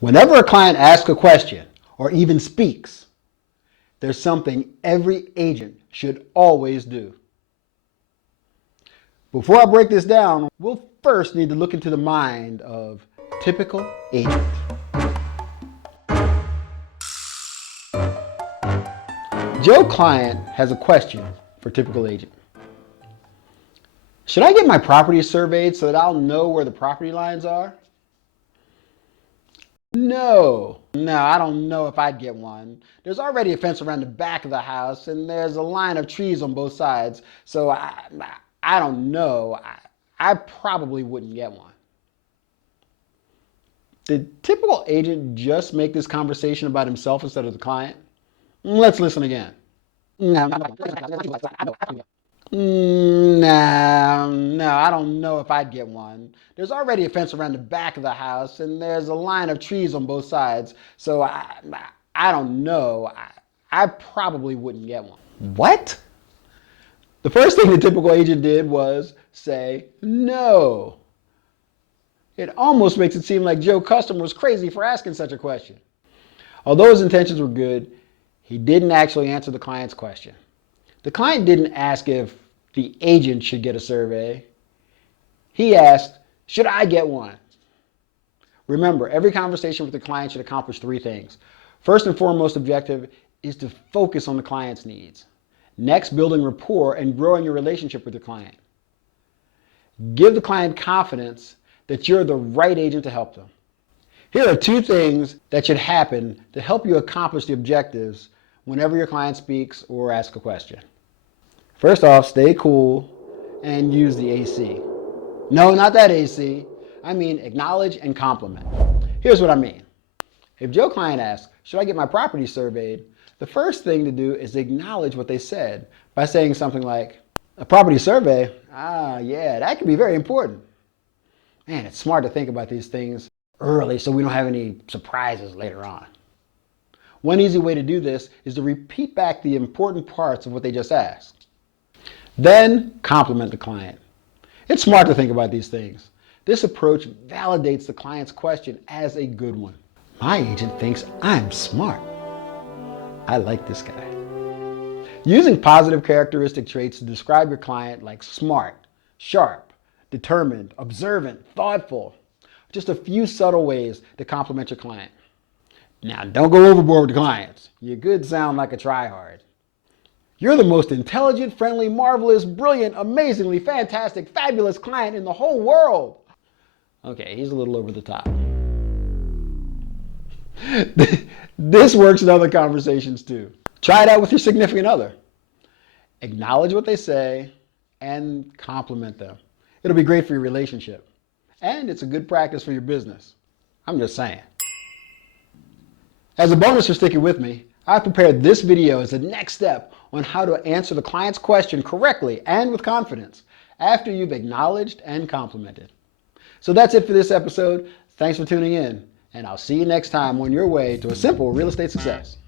Whenever a client asks a question or even speaks, there's something every agent should always do. Before I break this down, we'll first need to look into the mind of typical agent. Joe client has a question for typical agent. Should I get my property surveyed so that I'll know where the property lines are? No, I don't know if I'd get one. There's already a fence around the back of the house and there's a line of trees on both sides, so I don't know. I probably wouldn't get one. Did typical agent just make this conversation about himself instead of the client? Let's listen again. No, I don't know if I'd get one. There's already a fence around the back of the house and there's a line of trees on both sides, so I don't know. I probably wouldn't get one. What? The first thing the typical agent did was say no. It almost makes it seem like Joe customer was crazy for asking such a question. Although his intentions were good, he didn't actually answer the client's question. The client didn't ask if the agent should get a survey. He asked, should I get one? Remember, every conversation with the client should accomplish three things. First and foremost objective is to focus on the client's needs. Next, building rapport and growing your relationship with the client. Give the client confidence that you're the right agent to help them. Here are two things that should happen to help you accomplish the objectives whenever your client speaks or asks a question. First off, stay cool and use the AC. No, not that AC. I mean acknowledge and compliment. Here's what I mean. If Joe client asks, should I get my property surveyed? The first thing to do is acknowledge what they said by saying something like, a property survey? Yeah, that could be very important. Man, it's smart to think about these things early so we don't have any surprises later on. One easy way to do this is to repeat back the important parts of what they just asked. Then compliment the client. It's smart to think about these things. This approach validates the client's question as a good one. My agent thinks I'm smart. I like this guy. Using positive characteristic traits to describe your client like smart, sharp, determined, observant, thoughtful. Just a few subtle ways to compliment your client. Now, don't go overboard with the clients. You could sound like a tryhard. You're the most intelligent, friendly, marvelous, brilliant, amazingly fantastic, fabulous client in the whole world. Okay, he's a little over the top. This works in other conversations too. Try it out with your significant other. Acknowledge what they say and compliment them. It'll be great for your relationship. And it's a good practice for your business. I'm just saying. As a bonus for sticking with me, I've prepared this video as the next step on how to answer the client's question correctly and with confidence after you've acknowledged and complimented. So that's it for this episode. Thanks for tuning in, and I'll see you next time on your way to a simple real estate success.